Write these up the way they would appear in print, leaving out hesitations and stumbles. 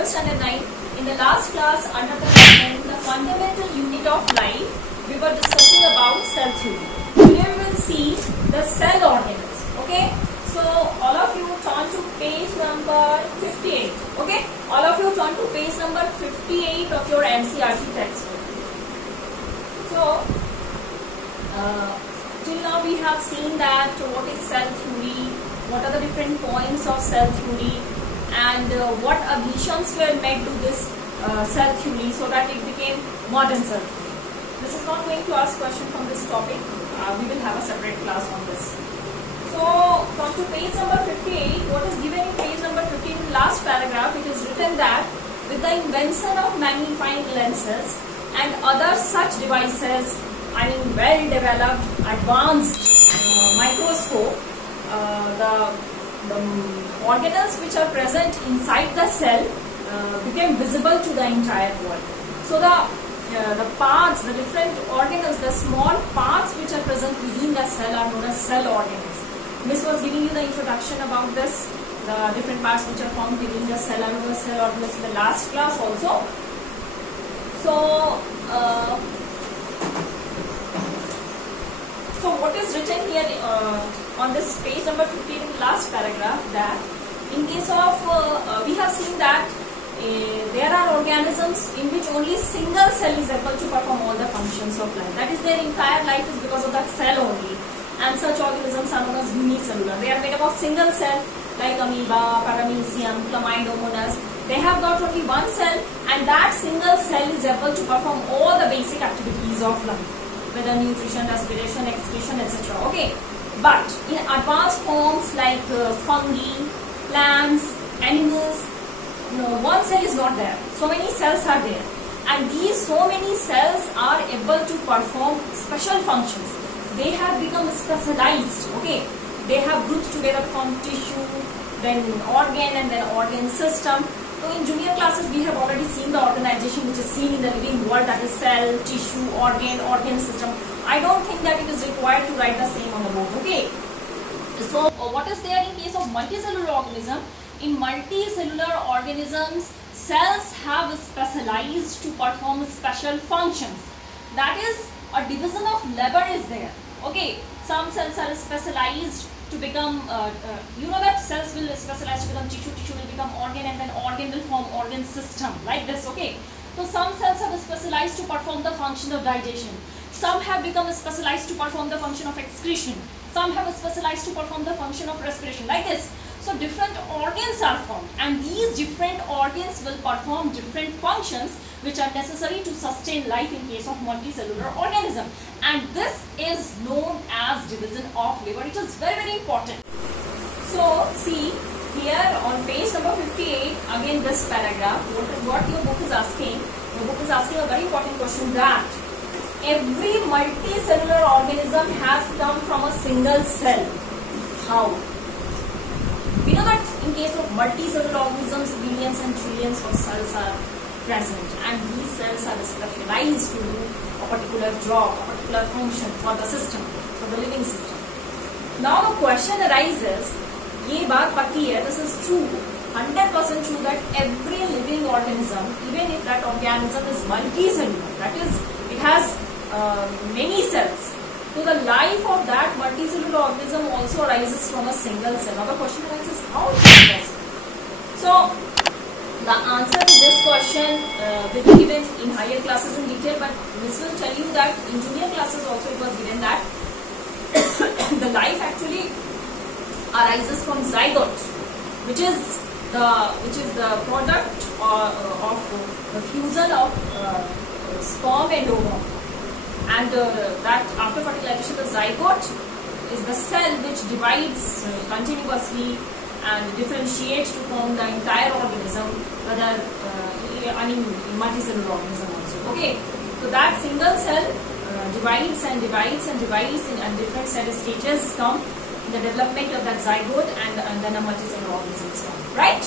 12th standard 9. In the last class under the lesson, the fundamental unit of life, we were discussing about cell theory. Today we will see the cell organelles. Okay, so all of you turn to page number 58. Okay, all of you turn to page number 58 of your NCERT textbook. So till now we have seen that what is cell theory, what are the different points of cell theory, and what additions were made to this cell theory so that it became modern cell theory. This is not going to ask question from this topic. We will have a separate class on this. So come to page number 58. What is given in page number 15 in the last paragraph? It is written that with the invention of magnifying lenses and other such devices, I mean well developed advanced microscope, the organelles which are present inside the cell became visible to the entire world. So the parts, the different organelles, the small parts which are present within the cell are known as cell organelles. Miss was giving you the introduction about this, the different parts which are found within the cell are known as cell organelles in the last class also. So what is written here on this page number 15 in the last paragraph, that in case of, we have seen that there are organisms in which only single cell is able to perform all the functions of life. That is, their entire life is because of that cell only. And such organisms are known as unicellular. They are made up of single cell like amoeba, paramecium, chlamydomonas. They have got only one cell, and that single cell is able to perform all the basic activities of life, whether nutrition, respiration, excretion, etc. Okay, but in advanced forms like fungi, plants, animals, one cell is not there. So many cells are there, and these so many cells are able to perform special functions. They have become specialized. Okay, they have grouped together from tissue, then organ, and then organ system. So in junior classes we have already seen the organization which is seen in the living world, that is cell, tissue, organ system. I don't think that it is required to write the same on the board. Okay, so what is there in case of multicellular organism? In multicellular organisms, cells have specialized to perform special functions. That is, a division of labor is there. Okay, some cells are specialized to become, you know that cells will specialize to become tissue, tissue will become organ, and then organ will form organ system, like this. Okay, so some cells have specialized to perform the function of digestion. Some have become specialized to perform the function of excretion. Some have specialized to perform the function of respiration, like this. So different organs are formed, and these different organs will perform different functions which are necessary to sustain life in case of multicellular organism, and this is known as division of labor. It is very, very important. So see here on page number 58, again this paragraph, what your book is asking. Your book is asking a very important question, that every multicellular organism has come from a single cell. How? We know that in case of multicellular organisms, billions and trillions of cells are present, and these cells are specialized to do a particular job, a particular function for the system, for the living system. Now the question arises, ये बात पक्की है, this is true, 100% true, that every living organism, even if that organism is multicellular, that is, it has many cells, so the life of that multicellular organism also arises from a single cell. Now the question arises, how is it possible? So the answer to this question will be given in higher classes in detail, but Miss will tell you that in junior classes also it was given that the life actually arises from zygote, which is the product of the fusion of sperm and ovum. And that after fertilization, the zygote is the cell which divides continuously and differentiates to form the entire organism, whether multicellular organism also. Okay, so that single cell divides and divides and divides in different cell stages come in the development of that zygote, and then a multicellular organism is formed. Right?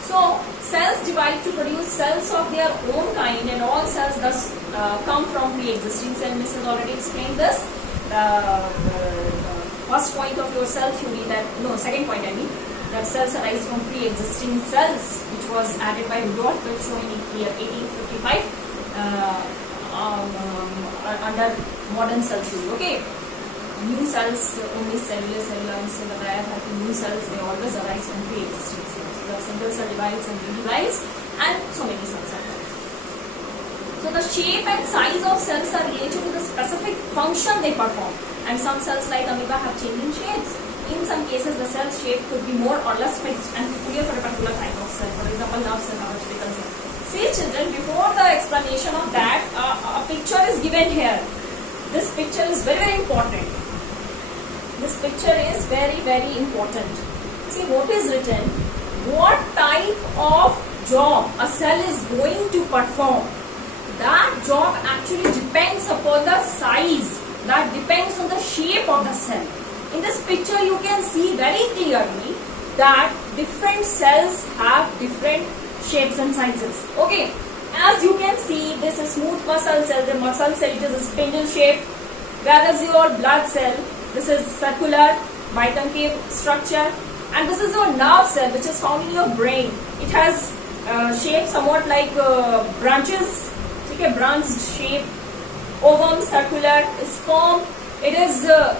So cells divide to produce cells of their own kind, and all cells thus come from pre-existing cell. Miss has already explained this. First point of your cell theory, second point I mean, that cells arise from pre-existing cells which was added by Rudolf Virchow in year 1855 under modern cell theory. Okay, new cells only cellular से बताया था कि new cells they always arise from pre-existing cells. The single cell divides and redivides, and so many cells are there. So the shape and size of cells are related to the specific function they perform, and some cells like amoeba have changing shapes. In some cases, the cell shape could be more or less fixed and peculiar for a particular type of cell. For example, nerve cell or typical cell. See children, before the explanation of that, a picture is given here. This picture is very, very important. This picture is very, very important. See what is written. What type of job a cell is going to perform. That job actually depends upon the size. That depends on the shape of the cell. In this picture, you can see very clearly that different cells have different shapes and sizes. Okay, as you can see, this is smooth muscle cell. The muscle cell, it is a spindle shape. Whereas your blood cell, this is circular, biconcave structure, and this is your nerve cell, which is found in your brain. It has shape somewhat like branches. Okay, branched shape, ovum, circular, sperm. It is a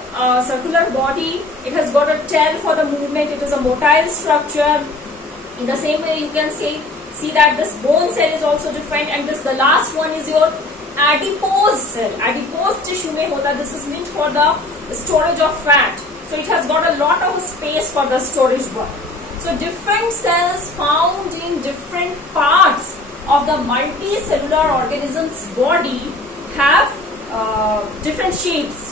circular body. It has got a tail for the movement. It is a motile structure. In the same way, you can see that this bone cell is also different, and this the last one is your adipose cell. Adipose tissue mein hota. This is meant for the storage of fat. So it has got a lot of space for the storage one. So different cells found in different parts of the multicellular organism's body have different shapes.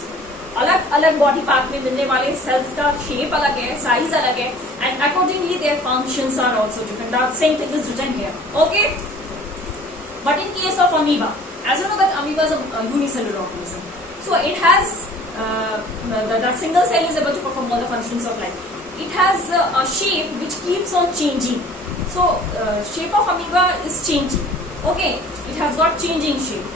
अलग अलग body part में मिलने वाले sales का shape अलग है, size अलग है, and accordingly their functions are also different. The same thing is written here. Okay, but in case of amoeba, as you know that amoeba is a unicellular organism, so it has the single cell is able to perform all the functions of life. It has a shape which keeps on changing. So shape of amoeba is changing. Okay, it has got changing shape.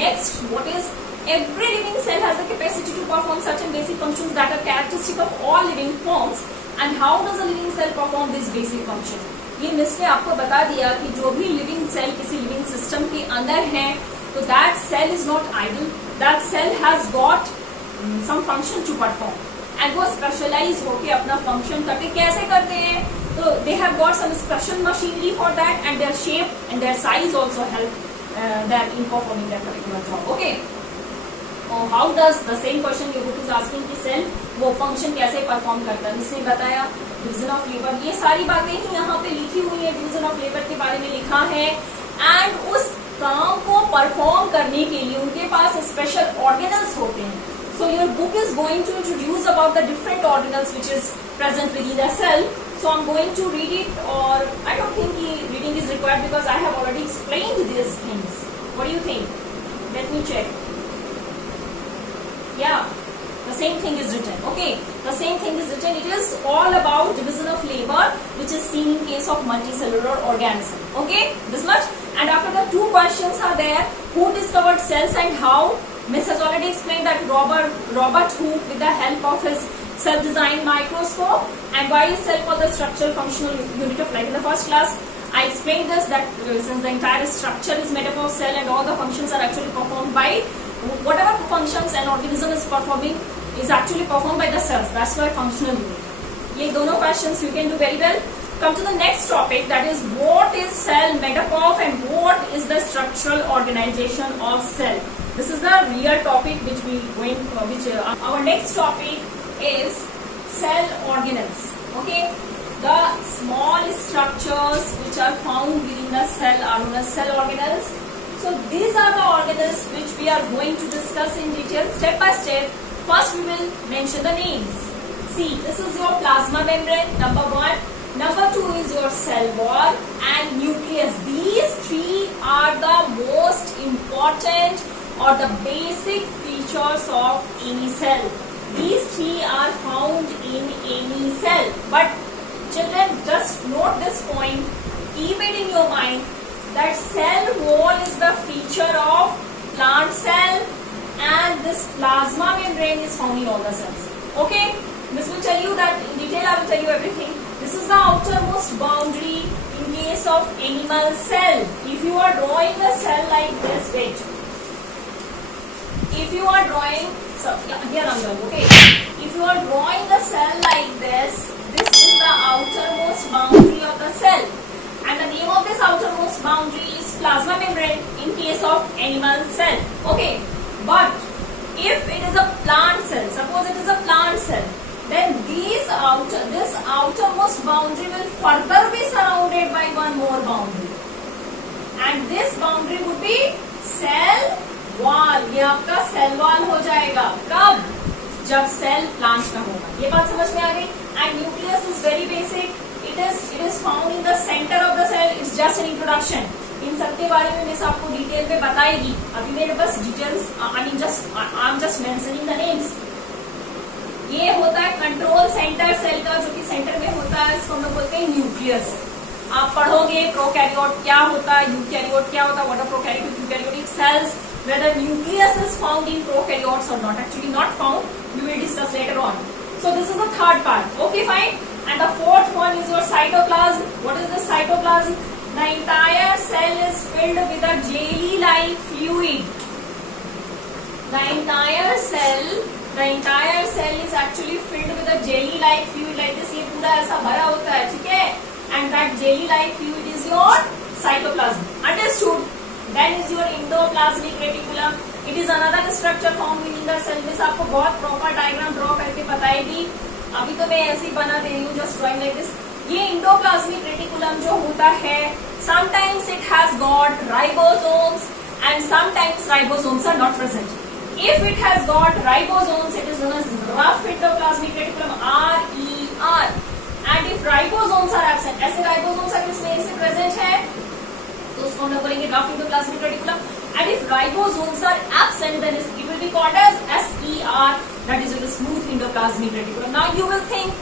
Next, what is every living cell has the capacity to perform certain basic functions that are characteristic of all living forms. And how does a living cell perform these basic functions? ये miss ने आपको बता दिया कि जो भी living cell किसी living system के अंदर है, तो that cell is not idle. That cell has got some function to perform, and वो स्पेशलाइज होके अपना फंक्शन करते. कैसे करते हैं? तो they have got some special machinery for that, and their shape and their size also help that in performing that particular job. Okay, how does the same question your book is asking कि cell वो function कैसे perform करता है. इसने बताया division of labour, ये सारी बातें ही यहाँ पे लिखी हुई है. डिवीजन ऑफ लेबर के बारे में लिखा है, एंड उस काम को परफॉर्म करने के लिए उनके पास स्पेशल ऑर्गेनल्स होते हैं. So your book is going to introduce about the different organelles which is present within the cell. So I'm going to read it, or I don't think reading is required because I have already explained these things. What do you think? Let me check. Yeah, the same thing is written. Okay, the same thing is written. It is all about division of labor, which is seen in case of multicellular organism. Okay, this much. And after the two questions are there: who discovered cells and how? Miss has already explained that Robert Hooke, with the help of his self-designed microscope. And why is cell called the structural functional unit of life? In the first class, I explained this, that since the entire structure is made up of cell and all the functions are actually performed by whatever functions an organism is performing is actually performed by the cells. That's why functional unit. ये दोनों questions you can do very well. Come to the next topic, that is what is cell made up of and what is the structural organization of cell. This is the real topic which our next topic is cell organelles. Okay, the small structures which are found within the cell are known as cell organelles. So these are the organelles which we are going to discuss in detail step by step. First we will mention the names. See, this is your plasma membrane, number 1. Number 2 is your cell wall and nucleus. These three are the most important or the basic features of any cell. These three are found in any cell. But children, just note this point, keep it in your mind, that cell wall is the feature of plant cell and this plasma membrane is found in all the cells. Okay, this will tell you that in detail. I will tell you everything. This is the outermost boundary in case of animal cell. If you are drawing a cell like this, wait. If you are drawing, so here Angal, okay. If you are drawing a cell like this is the outermost boundary of the cell. And the name of this outermost boundary is plasma membrane in case of animal cell. Okay. But if it is a plant cell, suppose it is a plant cell, then this outermost boundary will further be surrounded by one more boundary. And this boundary would be cell wall. ये आपका cell wall हो जाएगा. कब? जब cell plant का होगा. ये बात समझ में आ गई? And nucleus is very basic. It is found in the center of the cell. It's just an introduction. इन सब के बारे में मिस आपको डिटेल में बताएगी. अभी मेरे पास details, I'm just mentioning the names. ये होता है कंट्रोल सेंटर सेल का, जो कि सेंटर में होता है. इसको हम लोग बोलते हैं न्यूक्लियस. आप पढ़ोगे प्रोकैरियोट क्या होता है, यूकैरियोट क्या होता है, what are prokaryotic eukaryotic cells, whether nucleus is found in prokaryotes or not. Actually not found. We will discuss later on. So this is the third part. Okay, fine. And the fourth one is your cytoplasm. What is the cytoplasm? The entire cell is filled with a jelly-like fluid. The entire cell is actually filled with a jelly-like fluid like this. ये पूरा ऐसा भरा होता है, ठीक है? And that jelly-like fluid is your cytoplasm. Understood? Then is your endoplasmic reticulum. It is another structure found within the cell. This आपको बहुत proper diagram draw करके बताएगी. अभी तो मैं ऐसे ही बना दे रही हूँ, just drawing like this. ये endoplasmic reticulum जो होता है, sometimes it has got ribosomes and sometimes ribosomes are not present. If it has got ribosomes, it is known as rough endoplasmic reticulum, RER. And if ribosomes are absent, ऐसे ribosomes अगर इसमें ऐसे present है, तो उसको हम लोग बोलेंगे rough endoplasmic reticulum. And if ribosomes are absent, then it will be called as SER, that is the smooth endoplasmic reticulum. Now you will think,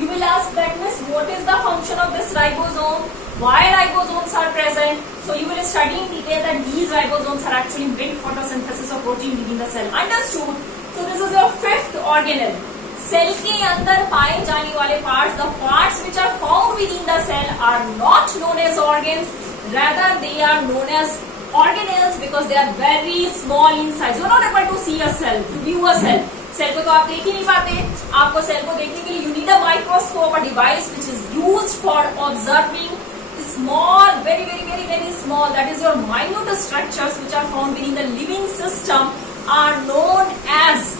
you will ask that, Miss, what is the function of this ribosome? Why ribosomes are present? So you will study in detail that these ribosomes are actually built photosynthesis of protein within the cell. Understood? So this is your fifth organelle. Cell के अंदर पाए जाने वाले parts, the parts which are found within the cell are not known as organs. Rather, they are known as organelles because they are very small in size. You are not able to see a cell, to view a cell. Cell को तो आप देख ही नहीं पाते. आपको cell को देखने के लिए you need a microscope, a device which is used for observing small, very small, that is your minute structures which are found within the living system are known as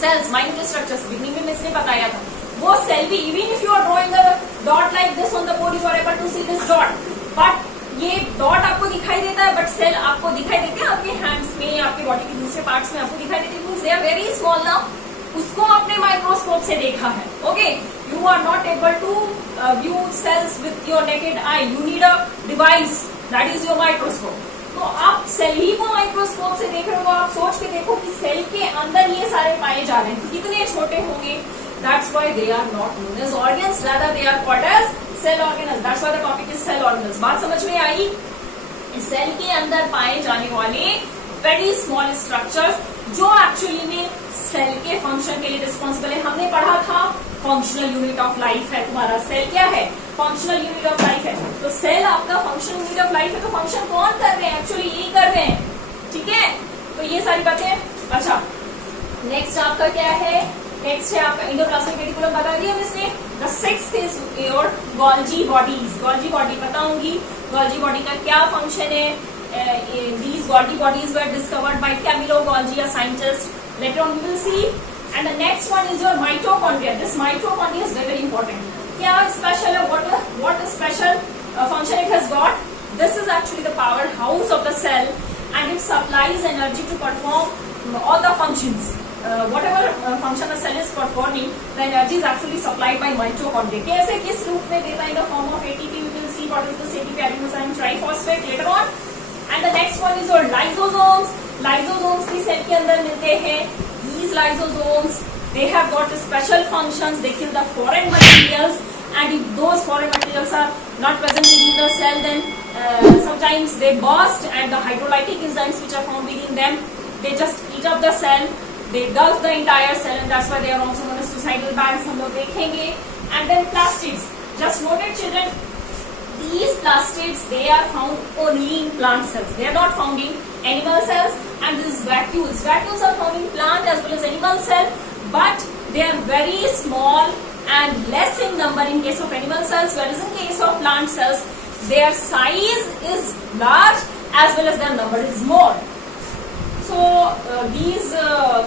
cells. Minute structures beginning में इसने बताया था. वो cell भी, even if you are drawing a dot like this on the board, you are able to see this dot. But ये dot आपको दिखाई देता है, बट सेल आपको दिखाई देते हैं आपके हैंड्स में, आपके बॉडी के दूसरे पार्ट्स में आपको दिखाई देते हैं. दे आर वेरी स्मॉल ना. उसको आपने माइक्रोस्कोप से देखा है. Okay, you are not able to view cells with your naked eye. You need a device, that is your microscope. तो आप सेल ही को माइक्रोस्कोप से देख रहे हो, आप सोच के देखो कि सेल के अंदर ये सारे पाए जा रहे हैं, कितने छोटे होंगे. That's why they are not known as organs, rather they are called as cell organelles. That's why the topic is cell organelles. बात समझ में आई? सेल के अंदर पाए जाने वाले वेरी स्मॉल स्ट्रक्चर्स जो एक्चुअली में सेल के फंक्शन के लिए रिस्पॉन्सिबल है. हमने पढ़ा था फंक्शनल यूनिट ऑफ लाइफ है तुम्हारा. सेल क्या है? फंक्शनल यूनिट ऑफ लाइफ है. तो सेल आपका फंक्शनल यूनिट ऑफ लाइफ है. तो फंक्शन कौन कर रहे हैं? एक्चुअली ये कर रहे हैं. ठीक है, तो ये सारी बातें. अच्छा, नेक्स्ट आपका क्या है? नेक्स्ट है आपका एंडोप्लाज्मिक रेटिकुलम. बता दिया इसने. The sixth is your Golgi bodies. Golgi body बताऊंगी. गोल्जी बॉडी का क्या फंक्शन है. These Golgi bodies were discovered by Camillo Golgi, a scientist. Later on we will see. And the next one is your mitochondria. This mitochondria is very important. क्या special है? What special function it has got? This is actually the powerhouse of the cell, and it supplies energy to perform all the functions. Whatever function the cell is performing, the energy is actually supplied by mitochondria. कैसे, किस रूप में देता है? In the form of ATP. We will see what is this ATP, adenosine triphosphate, later on. And the next one is your lysosomes. Lysosomes भी cell के अंदर मिलते हैं. These lysosomes, they have got special functions. They kill the foreign materials, and if those foreign materials are not present within the cell, then sometimes they burst, and the hydrolytic enzymes which are found within them, they just eat up the cell. They engulf the entire cell, and that's why they are also known as suicidal bags. हम लोग देखेंगे. And then plastids. Just note it, children. These plastids, they are found only in plant cells. They are not found in animal cells. And these vacuoles. Vacuoles are found in plant as well as animal cell, but they are very small and less in number in case of animal cells, whereas in case of plant cells, their size is large as well as their number is more. So these are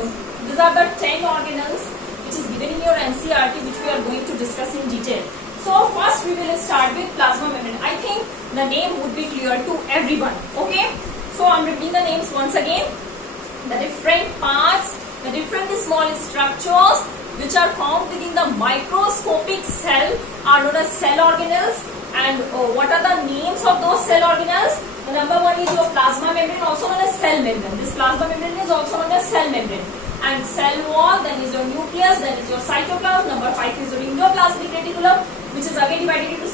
the 10 organelles which is given in your NCERT, which we are going to discuss in detail. So first we will start with plasma membrane. I think the name would be clear to everyone. Okay. So I'm repeating the names once again. The different parts, the different small structures which are found within the microscopic cell are known as cell organelles. And what are the names of those cell organelles? The number one is your plasma membrane, also known as cell membrane. This plasma membrane is also known as cell membrane. And cell wall, then is your nucleus, then is your cytoplasm. Number 5 is your endoplasmic reticulum, which is again divided into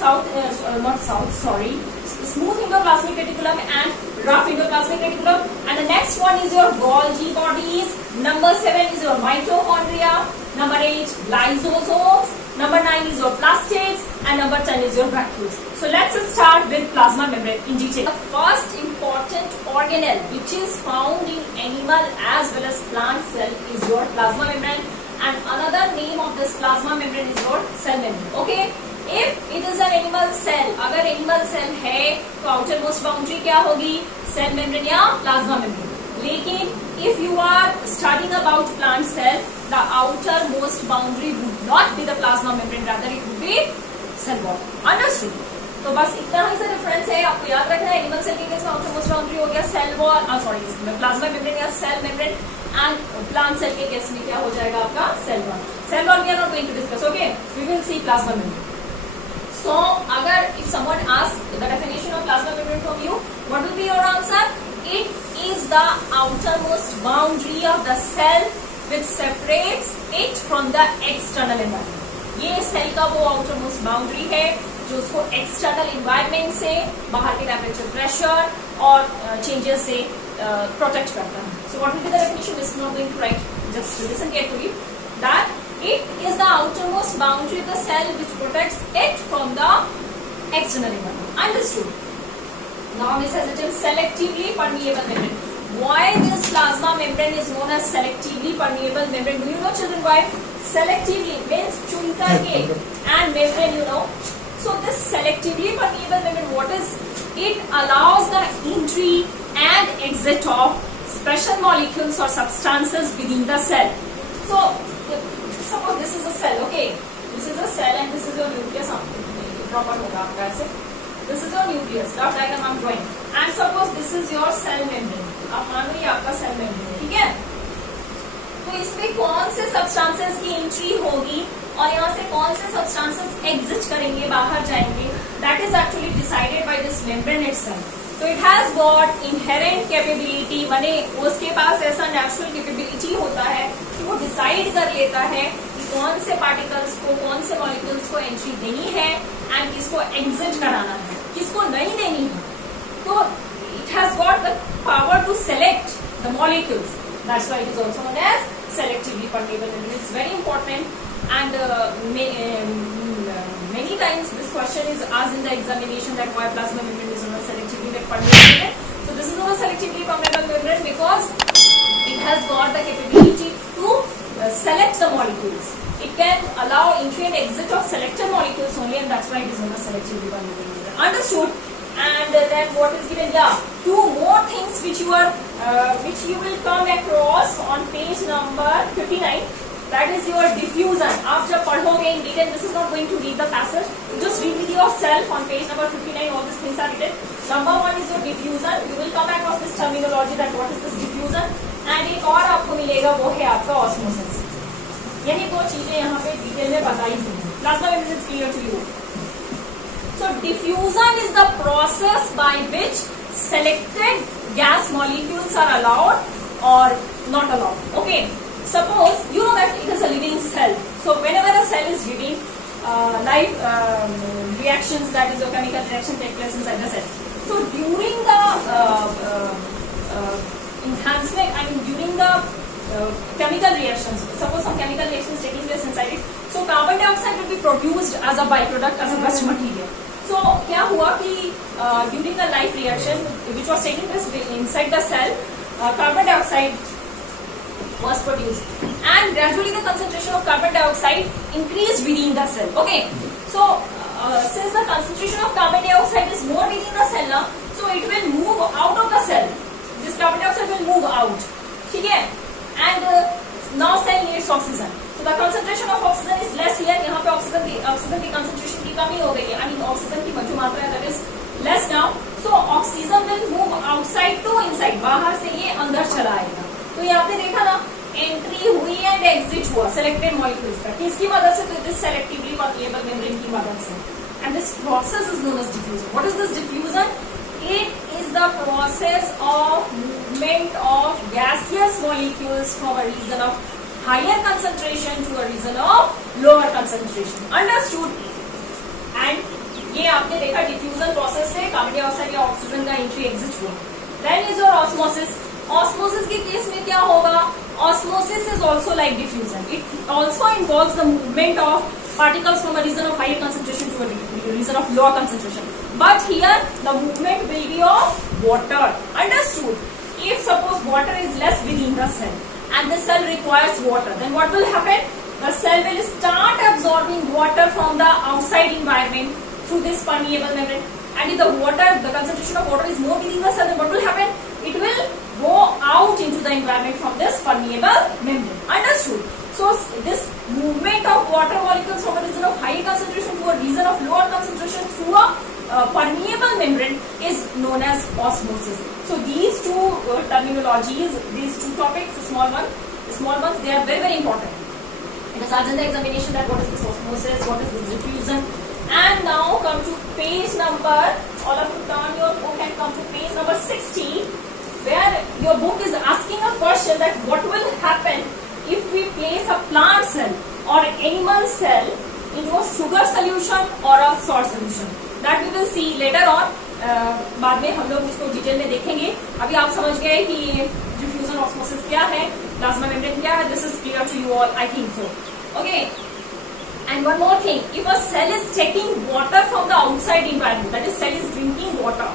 smooth endoplasmic reticulum and rough endoplasmic reticulum. And the next one is your Golgi bodies. Number 7 is your mitochondria. Number 8, lysosomes. Number 9 is your plastids. And number 10 is your vacuoles. So let's start with plasma membrane in detail. The first important organelle which is found in animal as well as plant cell is your plasma membrane. And another name of this plasma membrane is your cell membrane. Okay. If it is an animal cell, अगर animal cell है तो outermost boundary क्या होगी? Cell membrane या plasma membrane. लेकिन if you are studying about plant cell, the outermost boundary would not be the plasma membrane, rather it would be cell wall. Understood? तो बस इतना ही सा डिफरेंस है, आपको याद रखना है. एनिमल सेल के केस में outermost boundary हो गया cell wall, plasma membrane या cell membrane, and plant cell के केस में क्या हो जाएगा आपका cell wall. Cell wall we are not going to discuss. Okay, we will see plasma membrane. So, if someone asks the definition of plasma membrane from you, what will be your answer? It is the outermost boundary of the cell which separates it from the external environment. ये cell का वो outermost boundary है जो उसको external environment से, बाहर के temperature, pressure और changes से protect करता है. So, what will be the definition? This is not going to write. Just listen carefully. That it is the outermost boundary of the cell which protects it from the external environment. Understood? Now this has written selectively permeable membrane. Why this plasma membrane is known as selectively permeable membrane? Do you know, children, why? Selectively means चुन करके and membrane, you know. So this selectively permeable membrane, what is? It allows the entry and exit of special molecules or substances within the cell. So suppose this is a cell, okay? This is a cell and this is your nucleus. Proper होगा आपका ऐसे. This is your nucleus. Rough diagram I'm drawing. And suppose this is your cell membrane. आप मान लो ये आपका cell membrane है, ठीक है? तो इसमें कौन से substances की entry होगी और यहाँ से कौन से substances exit करेंगे, बाहर जाएंगे? That is actually decided by this membrane itself. So it has got inherent capability, माने उसके पास ऐसा natural capability होता है कि वो decide कर लेता है कि कौन से particles को, कौन से molecules को entry देनी है and किसको exit कराना है, किसको नहीं देनी है. तो it has got the power to select the molecules. That's why it is also known as selectively permeable membrane. It's very important, and many times this question is asked in the examination that why plasma membrane is known as selectively permeable membrane. So this is known as selectively permeable membrane because it has got the capability to select the molecules. It can allow entry and exit of selected molecules only, and that's why it is known as selectively permeable membrane. Understood? And then what is given? Yeah, two more things which you will come across on page number 59. That is your diffusion. आप जब पढ़ोगे in detail, this is not going to read the passage. Just read with yourself on page number 59. All these things are written. Number one is your diffusion. You will come across this terminology that what is this diffusion. And एक और आपको मिलेगा वो है आपका osmosis. यही दो चीजें यहाँ पे डिटेल में बताई हुई हैं. Plasma membrane is clear to you. So diffusion is the process by which selected gas molecules are allowed or not allowed. Okay. Suppose you know that it is a living cell. So whenever a cell is living, live reactions, that is a chemical reaction, take place inside the cell. So during the enhancement, during the chemical reactions. Suppose some chemical reactions taking place inside it. So carbon dioxide will be produced as a byproduct, as a waste material. So क्या हुआ कि during the life reaction which was taking place inside the cell, carbon dioxide was produced, and gradually the concentration of carbon dioxide increased within the cell. Okay, so since the concentration of carbon dioxide is more within the cell now, so it will move out of the cell. This carbon dioxide will move out. ठीक है? And now cell needs oxygen. So the concentration of oxygen is less here. यहाँ पे oxygen की concentration की कमी हो गई है. I mean ऑक्सीजन की जो मात्रा है that is less now. So oxygen will move outside to inside. बाहर से ये अंदर चला आएगा. तो यहाँ पे देखा ना, एंट्री हुई एंड एग्जिट हुआ सेलेक्टेड मॉलिक्यूल्स का. किसकी मदद से? तो दिस सेलेक्टिवली परमिएबल मेम्ब्रेन की मदद से. And this process is known as diffusion. What is this diffusion? It is the process of movement of gaseous molecules from a region of higher concentration to a region of lower concentration. Understood? And ये आपने देखा diffusion process से carbon dioxide या oxygen का entry exit हुआ. Then is your osmosis. Osmosis के case में क्या होगा? Osmosis is also like diffusion. It also involves the movement of particles from a region of higher concentration to a region of lower concentration. But here the movement will be of water. Understood? If suppose water is less within the cell and the cell requires water, then what will happen? The cell will start absorbing water from the outside environment through this permeable membrane. And if the concentration of water is more within the cell, then what will happen? It will go out into the environment from this permeable membrane. Understood? So this movement of water molecules from a region of high concentration to a region of lower concentration through a permeable membrane is known as osmosis. So these two terminologies, these two topics, small ones, they are very, very important. It is asked in the examination that what is this osmosis, what is this diffusion. And now come to page number, all of you turn your book and come to page number 60, where your book is asking a question that what will happen if we place a plant cell or animal cell into a sugar solution or a salt solution. That we will see later on. बाद में हम लोग उसको detail में देखेंगे. अभी आप समझ गए कि डिफ्यूजन ऑस्मोसिस क्या है, प्लाज्मा मेम्ब्रेन क्या है. This is clear to you all, I think so. Okay. And one more thing, if a cell is taking water from the outside environment, that is cell is drinking water,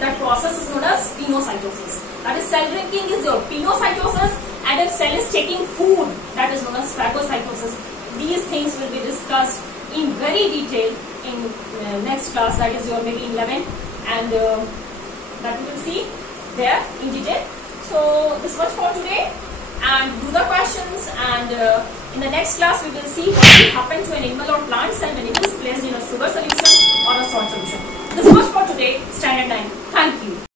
that process is known as pinocytosis. That is cell drinking is your pinocytosis, and if cell is taking food, that is known as phagocytosis. These things will be discussed in very detail in next class, that is your maybe in 11, and that we will see there in detail. So this much for today, and do the questions, and in the next class we will see what will happen to an animal or plant cell when it is placed in a sugar solution or a salt solution. This much for today, standard 9. Thank you.